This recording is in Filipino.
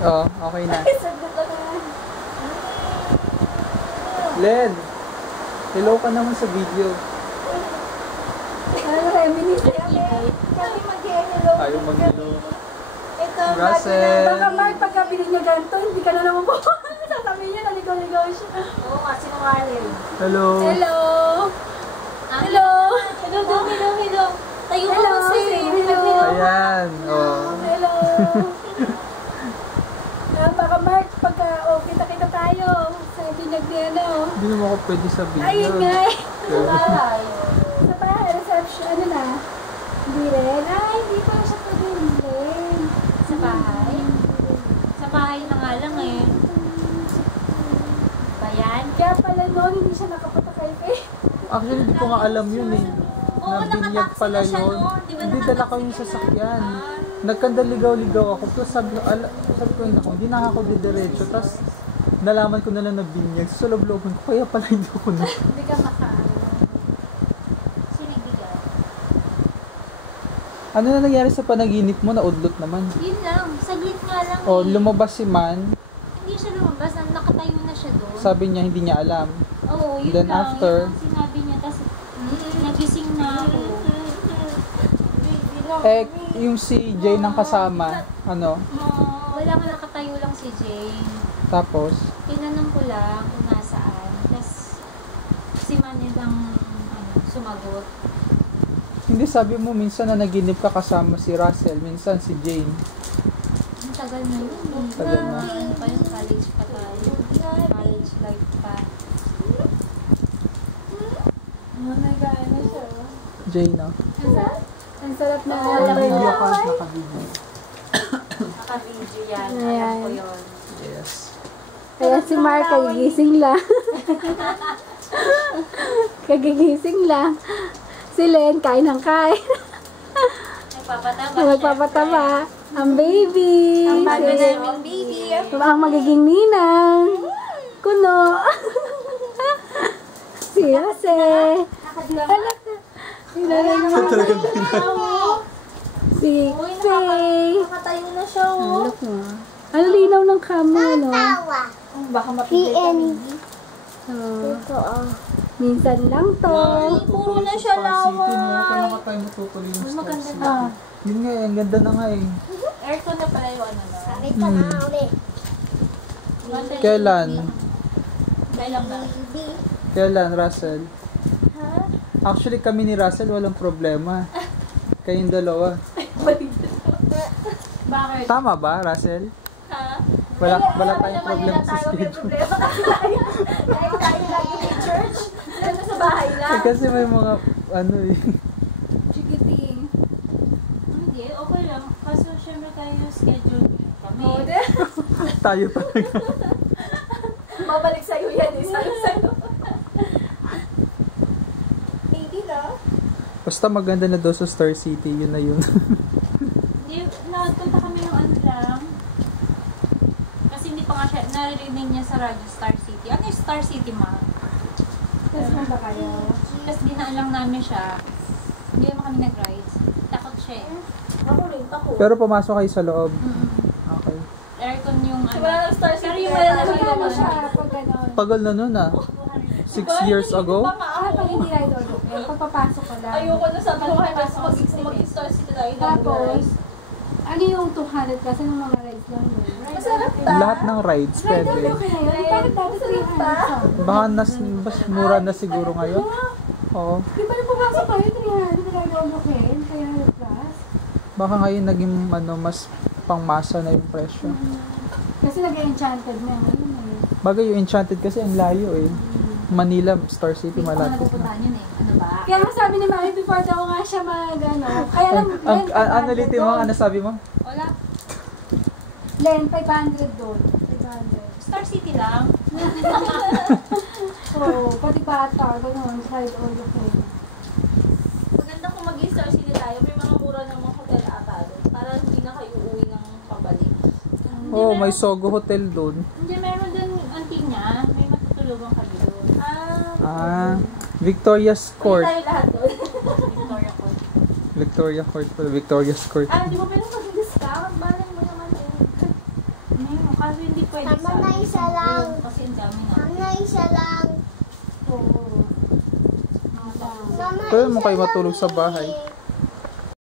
Oh, okay na. Saglit lang naman. Len, hello ka naman sa video. Reminisce kami mag-hello. Ayaw mag-hello. Ito, Russell. baka Mark, pagkabili niya ganito, hindi ka na naman po. Sasabihin niya, naligaw-ligaw siya. Oo, kasi nungaling. Hello. Hello. Hello. Hello. Tayo ka kasi. Hello. Ayan. Oh. Hello. Baka Mark, pagka, kita-kita tayo. Sabi niya ano. Hindi naman ako pwede sa video. Ayun nga. Sa bahay. Sa bahay, reception, ano na? Hindi rin. Ay, hindi pa siya pwede rin. Sa bahay? Sa bahay na nga lang eh. Bayan? Kaya pala noon, hindi siya nakapatakay pa eh. Actually, hindi ko nga alam yun eh. Oo, Nabinyag pala nakataksi na siya yun. noon. Di ba Hindi, dala ko yung sasakyan. Nagkandaligaw-ligaw ako. Tapos sabi ko yun ako, hindi na ako didiretso. Tapos nalaman ko na lang na binyag. So, loob-looban ko, kaya pala hindi ako na. Hindi ka makaano. Sinigigan. Ano na nangyari sa panaginip mo? Naudlot naman. Yun lang. Saglit nga lang O, eh. lumabas si Man. Hindi siya lumabas. Nakatayo na siya doon. Sabi niya, hindi niya alam. Oo, yun Then lang. after- Yun ang sinabi niya. Tapos nagising na ako. Eh, yung si Jay nang kasama, ano? Wala nga, nakatayo lang si Jane. Tapos, Tinanong ko lang kung nasaan. Tapos si Manil ang sumagot. hindi sabi mo, minsan na naginip ka kasama si Russell, minsan si Jane. Ang tagal na yun. Tagal na. Ano pa yung college pa tayo. College life pa. Nag-ano siya. Jane, no? Ang sarap na Naka-video ka, naka-video. Naka-video yan. Ayan. Alam ko yun. Yes. Kaya si Mark, kagigising lang. Kagigising lang. Si Len, kain ng kain. Nagpapataba. Magpapataba. Ang baby. Ang bago Si- naming baby. ang magiging ninang. Kuno. Si Jose. Talagang Si Faye. Nakatayo na siya. Look mo. Ang linaw ng kamo, no? Baka mapigil ka baby. Minsan lang to. Puro na siya lawa. Kaya nga tayo matutuloy yung Star maganda City. Ah. Yun nga, ang ganda na nga eh. Aircon na pala yung ano na. Kailan? Kailan ba? Kailan, Russell? Actually, kami ni Russell walang problema. Kayong dalawa. Bakit? Tama ba, Russell? Ha? Wala tayong problema sa schedule. Kahit tayo lagi may church, ano sa bahay lang. Eh, kasi may mga, ano eh. Chikiting. Hindi, okay lang. Kaso syempre tayo schedule kami. Tayo talaga. Babalik sa'yo yan eh. Sa'yo. Hindi na. Basta maganda na daw sa Star City, yun na yun. Hindi, nagpunta kami ng ano lang. Kasi hindi pa nga siya, naririnig niya sa radyo Star City. Ano yung Star City, ma? Tapos mo ba kayo? Tapos dinaan lang namin siya. Hindi naman kami nag-rides. Takot siya eh. Ako rin, ako. Pero pumasok kayo sa loob. Okay. Aircon yung ano. Wala ng Star City. Pero yung malalaki Magkano naman siya pag gano'n? Tagal na nun ah. 6 years ago? Pag hindi ride or look, pagpapasok ko lang. Ayoko na sabi ko kay Pasok mag-Star City tayo. Tapos, ano yung 200 kasi ng mga rides lang yun? Masarap Lahat ng rides Ride pwede. or look na yun? Bakit dati 300? Baka mas mura na siguro ngayon. Oo. Di ba na pumasok kayo 300 ride or look eh? 300 plus? Baka ngayon naging ano, mas pangmasa na yung presyo. Kasi nag-enchanted na ngayon eh. Bagay yung Enchanted kasi ang layo eh. Manila, Star City, Hindi ko malapit na. napupuntahan yun eh. Ano ba? Kaya nga sabi ni Mami before daw nga siya ano. Kaya lang, Ano ulitin mo? Ano sabi mo? Wala. Len, 500 doon. 500. Star City lang. So, pati bata, gano'n, ride or look eh. Maganda kung mag-Star City tayo. May mga mura ng mga hotel ata doon. Para hindi na kayo uuwi ng pabalik. Oh, may Sogo Hotel doon. Hindi, meron doon auntie niya. May matutulugan kami doon. Victoria's Court. Tayo lahat doon. Victoria Court. Victoria's Court. Di ba pwede mag-discount? Balay mo naman eh. pwede Tama na isa lang. Kasi ang dami na. Mama, isa lang. Oo. Mama, Pwede mo isa kayo lang matulog sa bahay. eh.